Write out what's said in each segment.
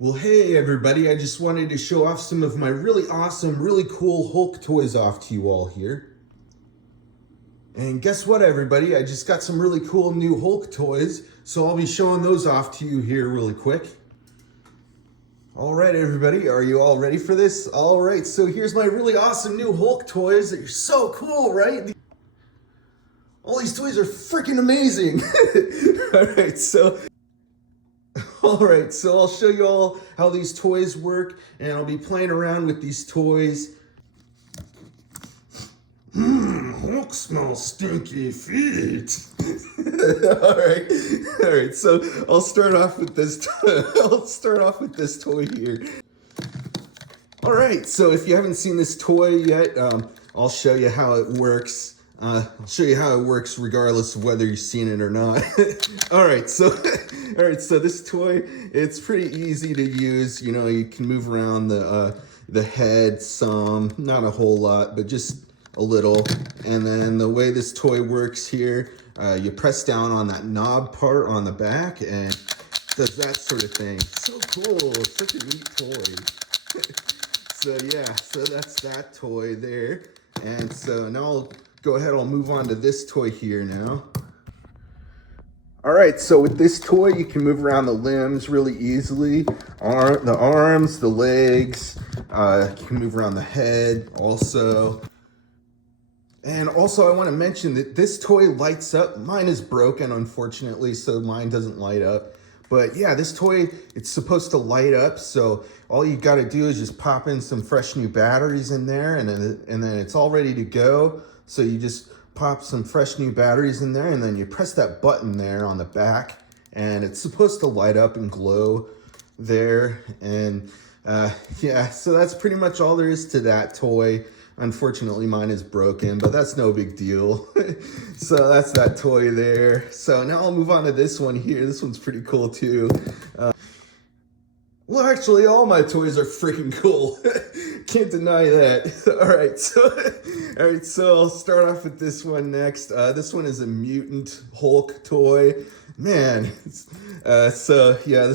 Well, hey everybody, I just wanted to show off some of my really awesome, really cool Hulk toys off to you all here. And guess what everybody, I just got some really cool new Hulk toys, so I'll be showing those off to you here really quick. All right everybody, are you all ready for this? All right, so here's my really awesome new Hulk toys that are so cool, right? All these toys are freaking amazing. All right, so I'll show you all how these toys work, and I'll be playing around with these toys. Hulk smells stinky feet. all right. So I'll start off with this. I'll start off with this toy here. All right. So if you haven't seen this toy yet, I'll show you how it works. I'll show you how it works regardless of whether you've seen it or not. all right. So this toy, it's pretty easy to use. You know, you can move around the head some, not a whole lot, but just a little. And then the way this toy works here, you press down on that knob part on the back and does that sort of thing. So cool, such a neat toy. so that's that toy there. And so now I'll go ahead, I'll move on to this toy here now. All right, so with this toy, you can move around the limbs really easily. The arms, the legs, you can move around the head also. And also I want to mention that this toy lights up. Mine is broken, unfortunately, so mine doesn't light up. But yeah, this toy, it's supposed to light up. So all you got to do is just pop in some fresh new batteries in there and then it's all ready to go. So you just pop some fresh new batteries in there and then you press that button there on the back and it's supposed to light up and glow there. And yeah, so that's pretty much all there is to that toy. Unfortunately, mine is broken, but that's no big deal. So that's that toy there. So now I'll move on to this one here. This one's pretty cool too. Well, actually, all my toys are freaking cool. Can't deny that. All right, so I'll start off with this one next. This one is a mutant Hulk toy. Man, so yeah,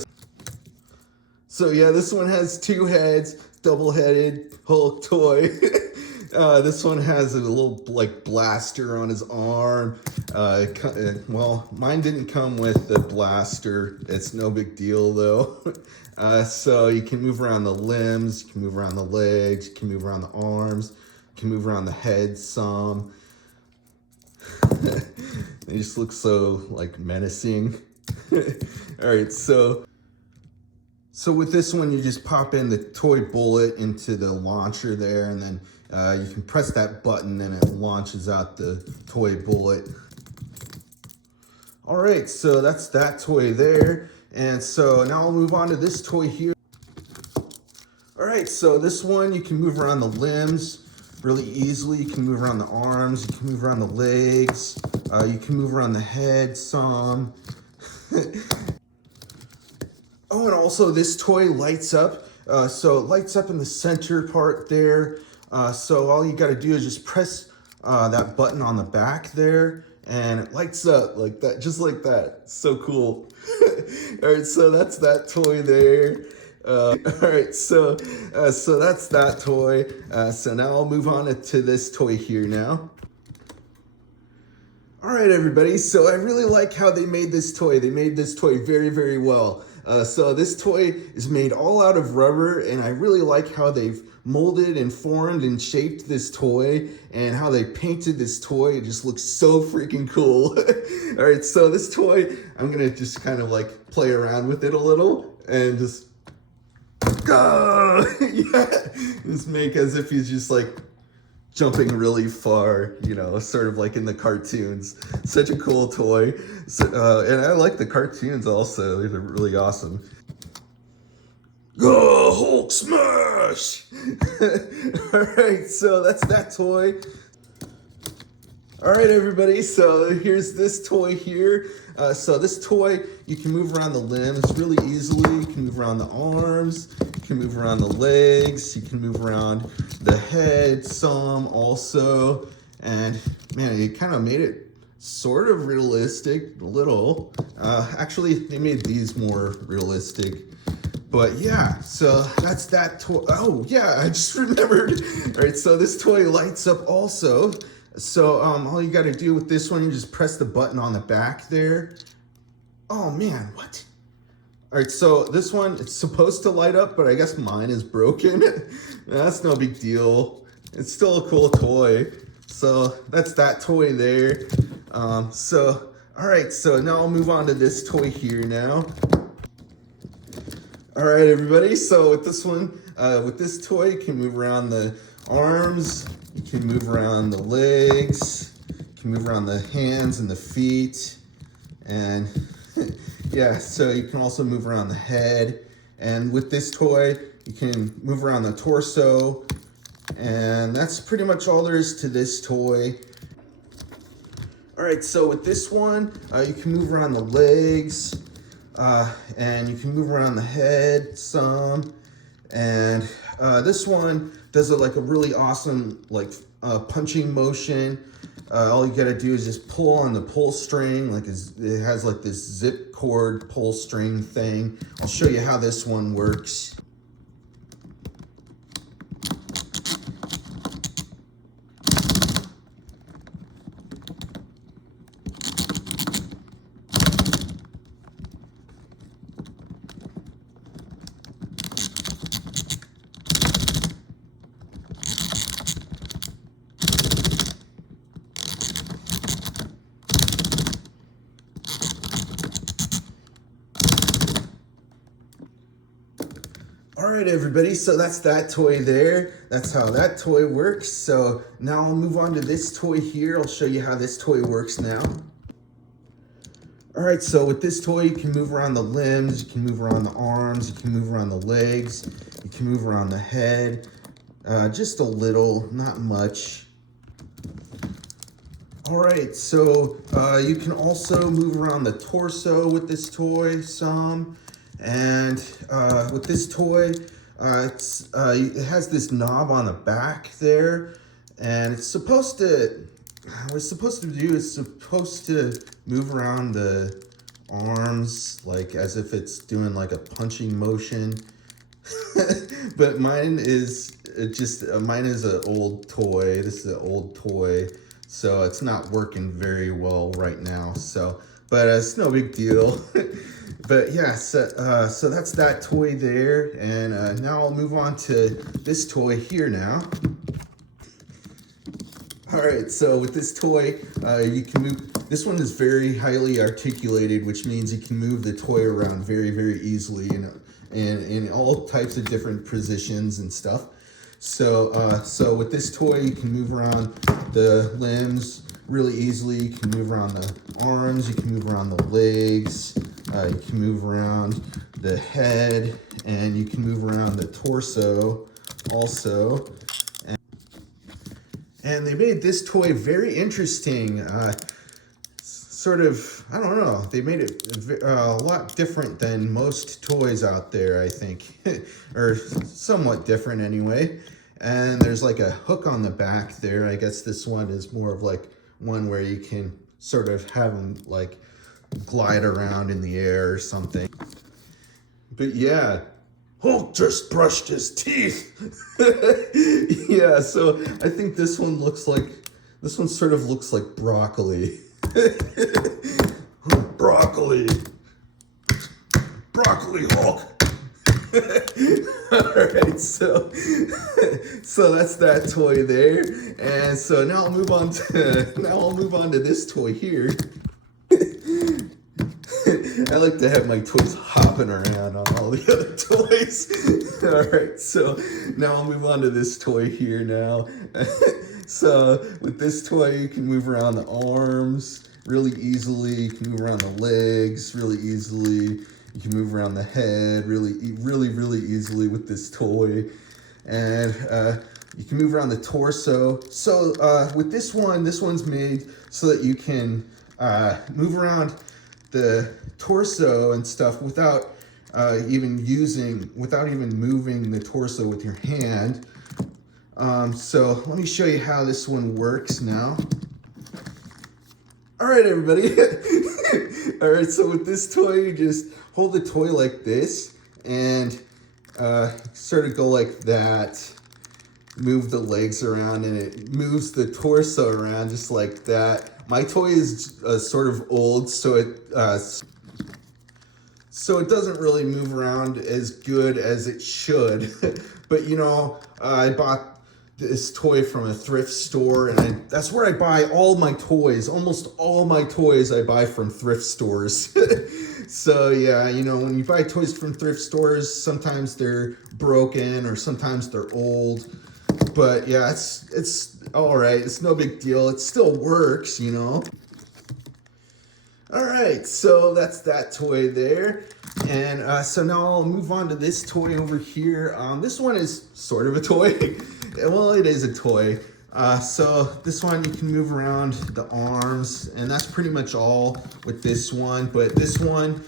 this one has two heads, double-headed Hulk toy. This one has a little like blaster on his arm. Well, mine didn't come with the blaster. It's no big deal though. So you can move around the limbs, you can move around the legs, you can move around the arms, you can move around the head some. They just look so like menacing. All right, so with this one, you just pop in the toy bullet into the launcher there, and then you can press that button and it launches out the toy bullet. All right, so that's that toy there. And so now I'll move on to this toy here. All right, so this one, you can move around the limbs really easily. You can move around the arms, you can move around the legs, you can move around the head some. Oh, and also this toy lights up. So it lights up in the center part there. So all you gotta do is just press that button on the back there and it lights up like that, just like that. So cool. All right, so that's that toy there. All right, so that's that toy. So now I'll move on to this toy here now. All right, everybody, so I really like how they made this toy. They made this toy very, very well. So this toy is made all out of rubber, and I really like how they've molded and formed and shaped this toy and how they painted this toy. It just looks so freaking cool. All right, so this toy, I'm gonna just kind of like play around with it a little and just, yeah, just make as if he's just like jumping really far, you know, sort of like in the cartoons. Such a cool toy. So, and I like the cartoons also. They're really awesome. Go Hulk smash! All right, so that's that toy. All right, everybody, so here's this toy here. So this toy, you can move around the limbs really easily. You can move around the arms, you can move around the legs, you can move around the head some also. And man, it kind of made it sort of realistic, a little. Actually, they made these more realistic. But yeah, so that's that toy. Oh yeah, I just remembered. All right, so this toy lights up also. So all you got to do with this one, you just press the button on the back there. Oh man, what? All right, so this one, it's supposed to light up, but I guess mine is broken. That's no big deal. It's still a cool toy. So that's that toy there. All right, so now I'll move on to this toy here now. All right, everybody, so with this one, with this toy, you can move around the arms, you can move around the legs, you can move around the hands and the feet, and yeah, so you can also move around the head. And with this toy, you can move around the torso, and that's pretty much all there is to this toy. All right, so with this one, you can move around the legs, and you can move around the head some. And this one does like a really awesome punching motion. All you gotta do is just pull on the pull string, it has like this zip cord pull string thing. I'll show you how this one works. All right, everybody, so that's that toy there. That's how that toy works. So now I'll move on to this toy here. I'll show you how this toy works now. All right, so with this toy, you can move around the limbs, you can move around the arms, you can move around the legs, you can move around the head, just a little, not much. All right, so you can also move around the torso with this toy some. And with this toy, it has this knob on the back there, and it's supposed to, what it's supposed to do is supposed to move around the arms like as if it's doing like a punching motion. But mine is mine is an old toy. This is an old toy, so it's not working very well right now. So, but it's no big deal. But yeah, so that's that toy there, and now I'll move on to this toy here now. All right, so with this toy, you can move, this one is very highly articulated, which means you can move the toy around very, very easily, and in all types of different positions and stuff. So, so with this toy, you can move around the limbs really easily. You can move around the arms, you can move around the legs, you can move around the head, and you can move around the torso also. And they made this toy very interesting. Sort of, I don't know, they made it a lot different than most toys out there, I think. Or somewhat different anyway. And there's like a hook on the back there. I guess this one is more of like one where you can sort of have them like glide around in the air or something. But yeah, Hulk just brushed his teeth. Yeah, so I think this one sort of looks like broccoli. Broccoli Hulk. All right, so that's that toy there, and so now I'll move on to this toy here. I like to have my toys hopping around on all the other toys. All right, so now I'll move on to this toy here now. So with this toy, you can move around the arms really easily. You can move around the legs really easily. You can move around the head really easily with this toy. And you can move around the torso. So with this one's made so that you can move around the torso and stuff without even moving the torso with your hand. So let me show you how this one works now. All right, everybody. All right, so with this toy, you just hold the toy like this, and sort of go like that. Move the legs around, and it moves the torso around just like that. My toy is sort of old, so it doesn't really move around as good as it should. But you know, I bought this toy from a thrift store, and that's where I buy all my toys. Almost all my toys I buy from thrift stores. So yeah, you know, when you buy toys from thrift stores, sometimes they're broken or sometimes they're old. But yeah, it's all right. It's no big deal. It still works, you know. All right, so that's that toy there. And so now I'll move on to this toy over here. This one is sort of a toy. Well, it is a toy. So this one, you can move around the arms, and that's pretty much all with this one. But this one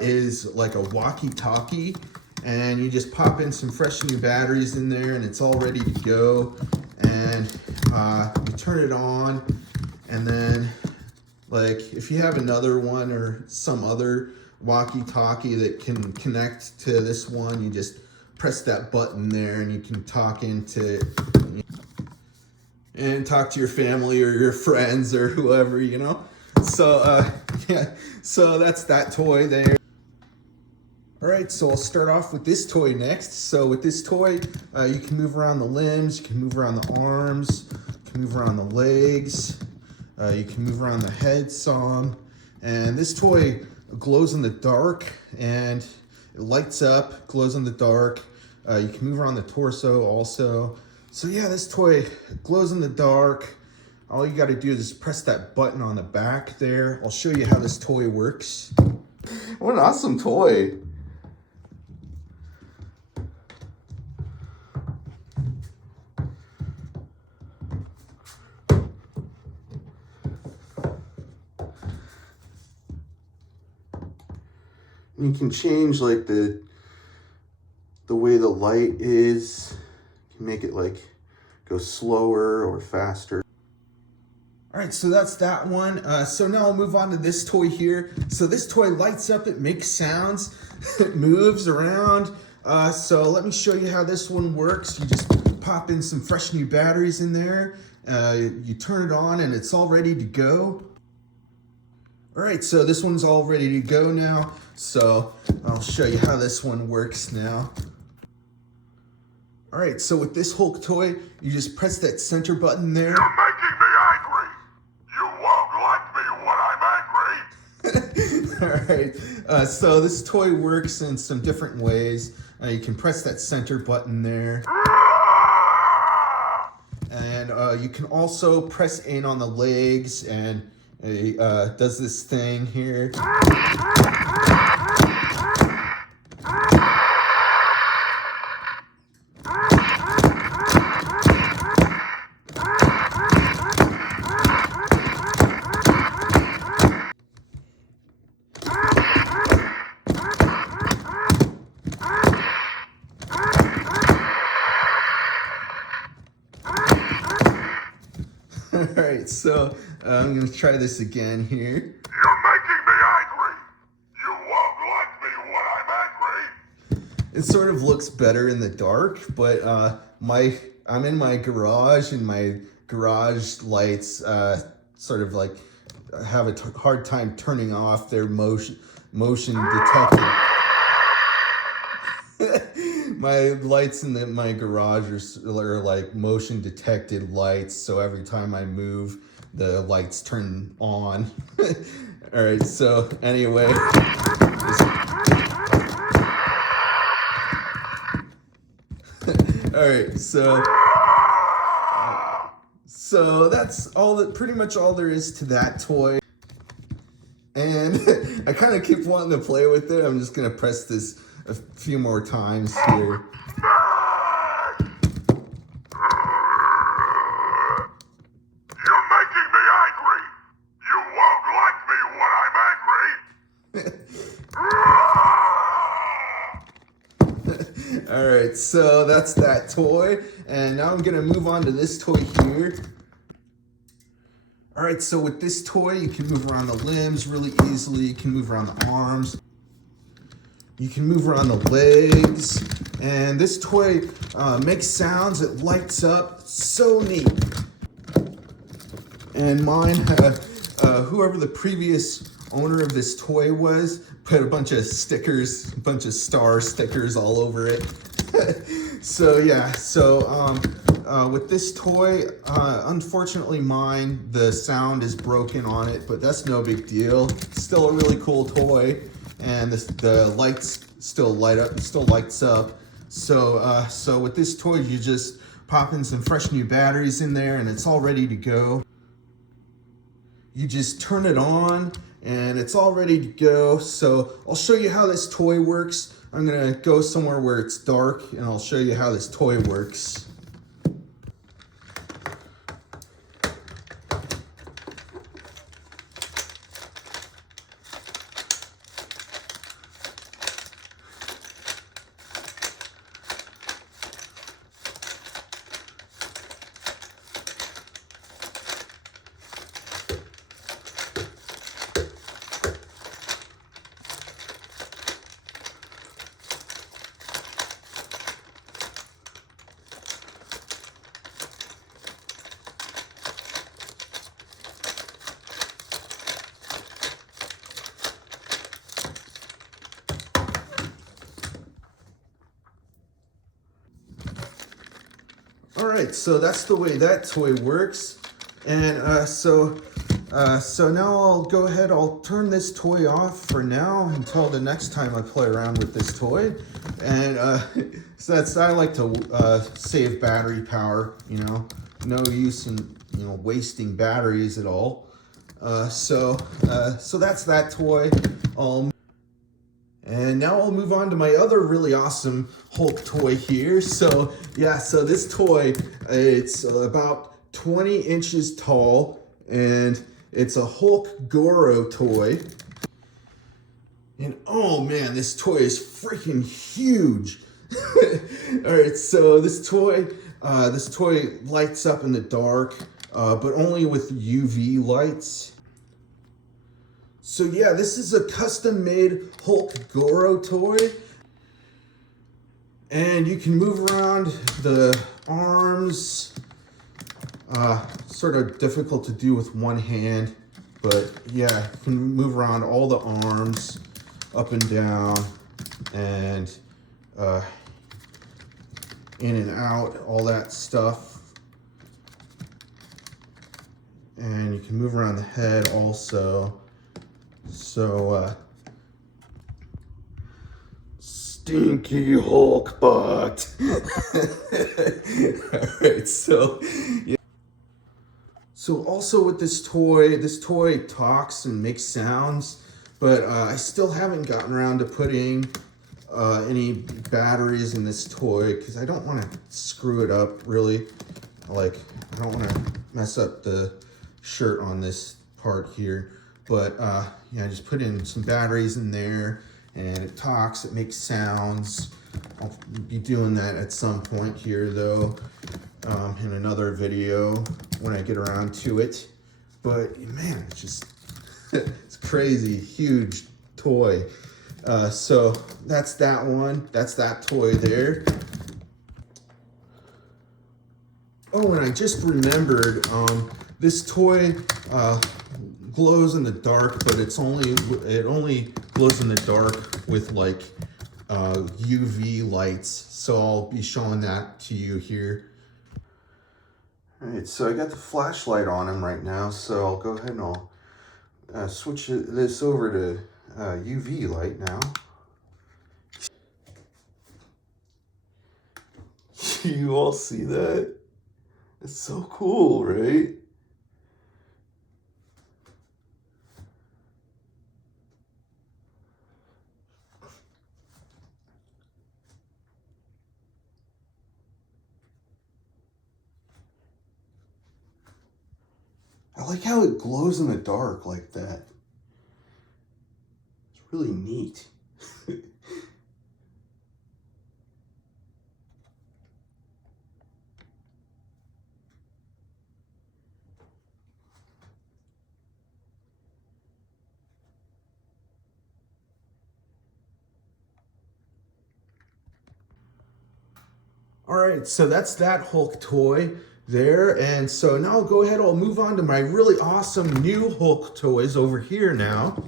is like a walkie-talkie, and you just pop in some fresh new batteries in there, and it's all ready to go. And you turn it on, and then like if you have another one or some other walkie-talkie that can connect to this one, you just press that button there, and you can talk into and talk to your family or your friends or whoever, you know. So yeah, so that's that toy there. All right, so I'll start off with this toy next. So with this toy, you can move around the limbs, you can move around the arms, you can move around the legs, you can move around the head some. And this toy glows in the dark, and it lights up, glows in the dark. You can move around the torso also. So yeah, this toy glows in the dark. All you gotta do is press that button on the back there. I'll show you how this toy works. What an awesome toy. You can change like the way the light is. You can make it like go slower or faster. All right, so that's that one. So now I'll move on to this toy here. So this toy lights up, it makes sounds, it moves around. So let me show you how this one works. You just pop in some fresh new batteries in there. You turn it on, and it's all ready to go. All right, so this one's all ready to go now. So I'll show you how this one works now. All right, so with this Hulk toy, you just press that center button there. You're making me angry. You won't like me when I'm angry. All right, so this toy works in some different ways. You can press that center button there. And you can also press in on the legs, and it does this thing here. All right, so I'm gonna try this again here. You're making me angry. You won't like me when I'm angry. It sort of looks better in the dark, but I'm in my garage, and my garage lights sort of like have a hard time turning off. Their motion detected. My lights in my garage are like motion detected lights, so every time I move, the lights turn on. All right, so anyway. All right, so that's pretty much all there is to that toy. And I kind of keep wanting to play with it. I'm just gonna press this a few more times here. You're making me angry. You won't like me when I'm angry. All right, so that's that toy. And now I'm gonna move on to this toy here. All right, so with this toy, you can move around the limbs really easily. You can move around the arms. You can move around the legs, and this toy makes sounds. It lights up. So neat. And mine, whoever the previous owner of this toy was, put a bunch of stickers, a bunch of star stickers all over it. So yeah, so with this toy, unfortunately mine, the sound is broken on it, but that's no big deal. Still a really cool toy, and the lights still light up, still lights up. So so with this toy, you just pop in some fresh new batteries in there, and it's all ready to go. You just turn it on and it's all ready to go. So I'll show you how this toy works. I'm gonna go somewhere where it's dark and I'll show you how this toy works. All right, so that's the way that toy works. And so now I'll go ahead, I'll turn this toy off for now until the next time I play around with this toy. And so I like to save battery power, you know, no use in, you know, wasting batteries at all. So that's that toy. And now I'll move on to my other really awesome Hulk toy here. So yeah, so this toy, it's about 20 inches tall, and it's a Hulk Goro toy. And oh man, this toy is freaking huge. All right, so this toy lights up in the dark, but only with UV lights. So yeah, this is a custom-made Hulk Goro toy. And you can move around the arms. Sort of difficult to do with one hand, but yeah, you can move around all the arms, up and down, and in and out, all that stuff. And you can move around the head also. So, stinky Hulk butt. All right, so yeah. So also with this toy talks and makes sounds, but I still haven't gotten around to putting any batteries in this toy because I don't want to screw it up really. Like, I don't want to mess up the shirt on this part here. But yeah, I just put in some batteries in there, and it talks, it makes sounds. I'll be doing that at some point here though, in another video when I get around to it. But man, it's just, it's crazy, huge toy. So that's that one, that's that toy there. Oh, and I just remembered, this toy glows in the dark, but it only glows in the dark with like UV lights. So I'll be showing that to you here. All right, so I got the flashlight on him right now, so I'll go ahead and I'll switch this over to UV light now. You all see that? It's so cool, right? I like how it glows in the dark like that. It's really neat. All right, so that's that Hulk toy there. And so now I'll go ahead, I'll move on to my really awesome new Hulk toys over here now.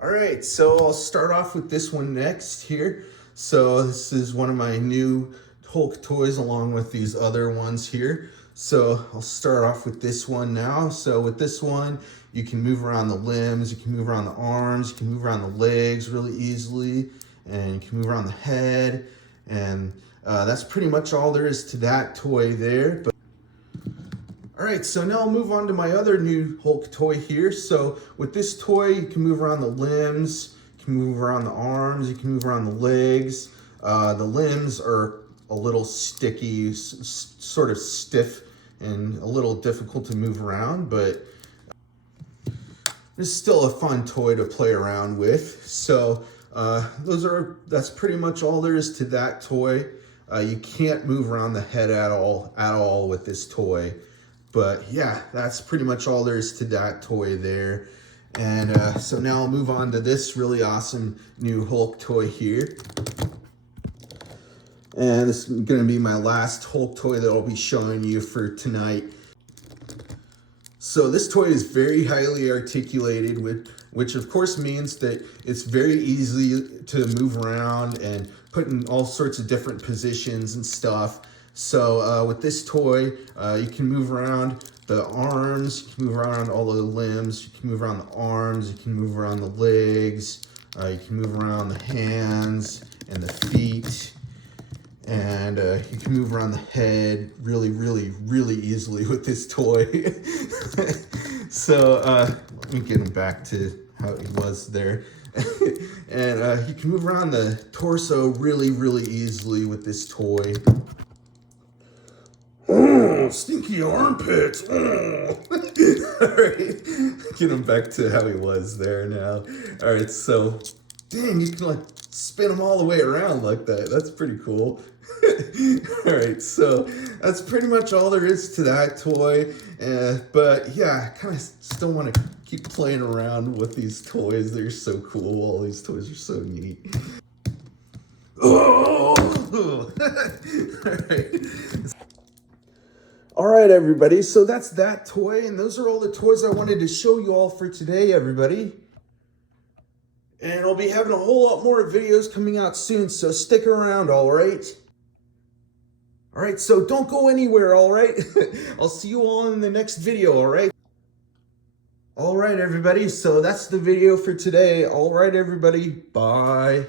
All right, so I'll start off with this one next here. So this is one of my new Hulk toys along with these other ones here. So I'll start off with this one now. So with this one, you can move around the limbs, you can move around the arms, you can move around the legs really easily, and you can move around the head. And that's pretty much all there is to that toy there. All right, so now I'll move on to my other new Hulk toy here. So with this toy, you can move around the limbs, you can move around the arms, you can move around the legs. The limbs are a little sticky, sort of stiff, and a little difficult to move around, but it's still a fun toy to play around with. So that's pretty much all there is to that toy. You can't move around the head at all with this toy. But yeah, that's pretty much all there is to that toy there. And so now I'll move on to this really awesome new Hulk toy here. And this is gonna be my last Hulk toy that I'll be showing you for tonight. So this toy is very highly articulated, which of course means that it's very easy to move around and put in all sorts of different positions and stuff. So with this toy, you can move around the arms, you can move around all the limbs, you can move around the arms, you can move around the legs, you can move around the hands and the feet, and you can move around the head really, really, really easily with this toy. So let me get him back to how he was there. And you can move around the torso really, really easily with this toy. Oh, stinky armpits. Oh. All right, get him back to how he was there now. All right, so dang, you can like spin him all the way around like that. That's pretty cool. All right, so that's pretty much all there is to that toy. But yeah, I kind of still want to keep playing around with these toys. They're so cool. All these toys are so neat. Oh! All right. All right, everybody, so that's that toy, and those are all the toys I wanted to show you all for today, everybody. And I'll be having a whole lot more videos coming out soon, so stick around, all right? All right, so don't go anywhere, all right? I'll see you all in the next video, all right? All right, everybody, so that's the video for today. All right, everybody, bye.